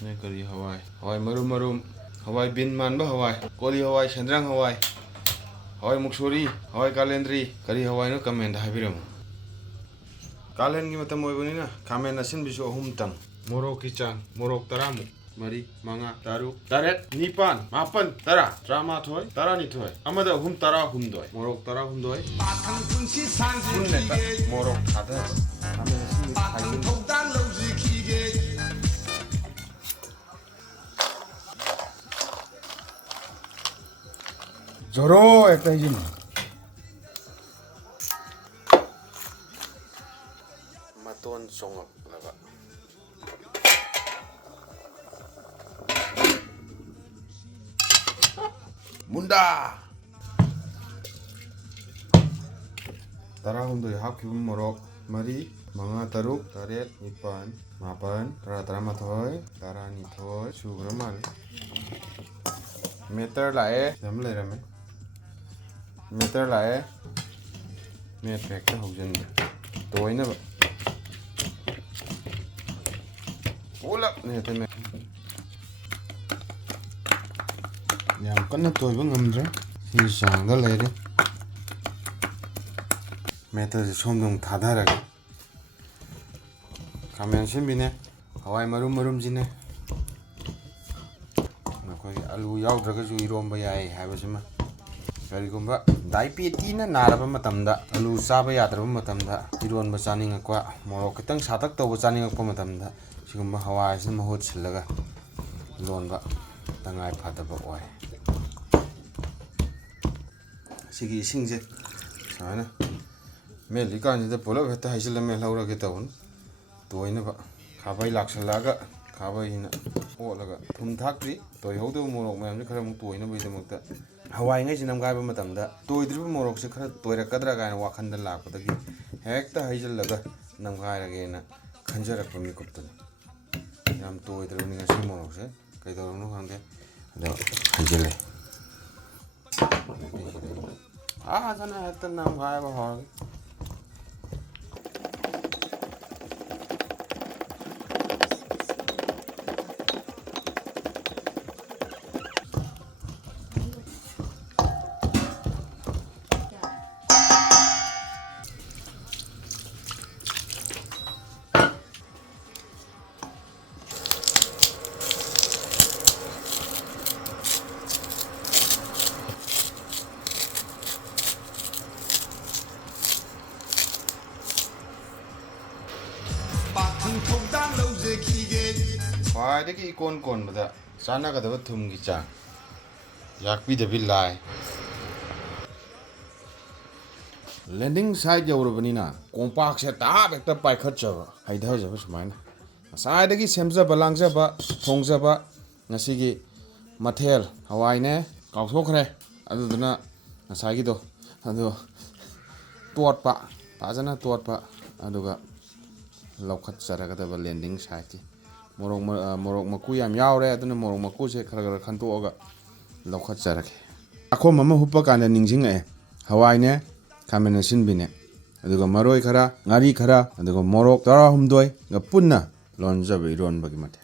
Ini kari hawai. Hawai marum-marum. Hawai bin manba hawai. Koli hawai, sendrang hawai. Hawai muksuri, hawai kalendri. Kari hawai no kamen dah habiramu. Kalen gi matam oibunina kamen asin bisu ahum tang. Morok kicang, morok taramu. Mari, manga, taru, taret, nipan, mapan, tara, drama toy, tara ni toy. Amada hum tara hum doy. Morok tara hum doy. Neta, morok ada. Kamen asin bisu hayin. Joro ekta hijin. Maton songok laga. Munda. Tara hundu hap kibum morok mari manga taruk taret nipan mapan tara tara mathoy tara ni thoy sugramal meter lae jam le rame meter lae me pekta hojin toina ba ulap ne te me yam kanna toiba ngamdre si sangda leire meter somdong thadaraga kamen simbine hawai marum jine nakoi alu yaudраga ju iromba yai habasima karigumba diabetes na naraba matamda alu chaba yadraba matamda ironba chaningakwa morok kitang satak tawba chaningakpa matamda sigumba hawai sin mahut sillaga lonba tangai phadaba oi sigi isingje sana meli kanjida pulab heta haisila mel haurage tawun toina ba khabai laksalaga khabai hina olaga thum thakri toy haudu morok mayam khara mu toina bai damakta hawai ngai jinam gai ba matamda toidriba morok se khara toirakadra gaina wakhanda lakpadagi hekta haijillaga namghairage na khanjarakpa mikupta yam toidribani ngasi morok se kaidawno khangde ado haijile jana hekta namghai ba hor ꯈ꯭ꯋꯥꯏꯗꯒꯤ ꯏꯀꯣꯟ ꯀꯣꯟꯕꯗ ꯆꯥꯟꯅꯒꯗꯕ ꯊꯨꯝꯒꯤ ꯆꯥꯡ ꯌꯥꯛꯄꯤꯗꯕꯤ ꯂꯥꯏ landing side ꯌꯧꯔꯕꯅꯤꯅ ꯀꯣꯝꯄꯥꯛꯁꯦ ꯇꯥꯞ ꯍꯦꯛꯇ ꯄꯥꯏꯈꯠꯆꯕ ꯍꯩꯊꯖꯕ ꯁꯨꯃꯥꯏꯅ ꯉꯁꯥꯏꯗꯒꯤ ꯁꯦꯝꯖꯕ ꯂꯥꯡꯖꯕ ꯊꯣꯡꯖꯕ ꯉꯁꯤꯒꯤ ꯃꯊꯦꯜ ꯍꯋꯥꯏꯅꯦ ꯀꯥꯎꯊꯣꯛꯈ꯭ꯔꯦ ꯑꯗꯨꯗꯨꯅ ꯉꯁꯥꯏꯒꯤꯗꯣ ꯑꯗꯨ ꯇꯣꯠꯄ ꯐꯖꯅ ꯇꯣꯠꯄ ꯑꯗꯨꯒ ꯂꯧꯈꯠꯆꯔꯒꯗꯕ landing ꯁꯥꯏꯠꯀꯤ morok maku yam yaure aduna morok maku se khara khantoga lawkhatjarake akhom ama huppa kana ningjingae hawai ne kamen asinbine aduga maroi khara ngari khara aduga morok tara humdoi ga punna lonjabe iron bagi mathe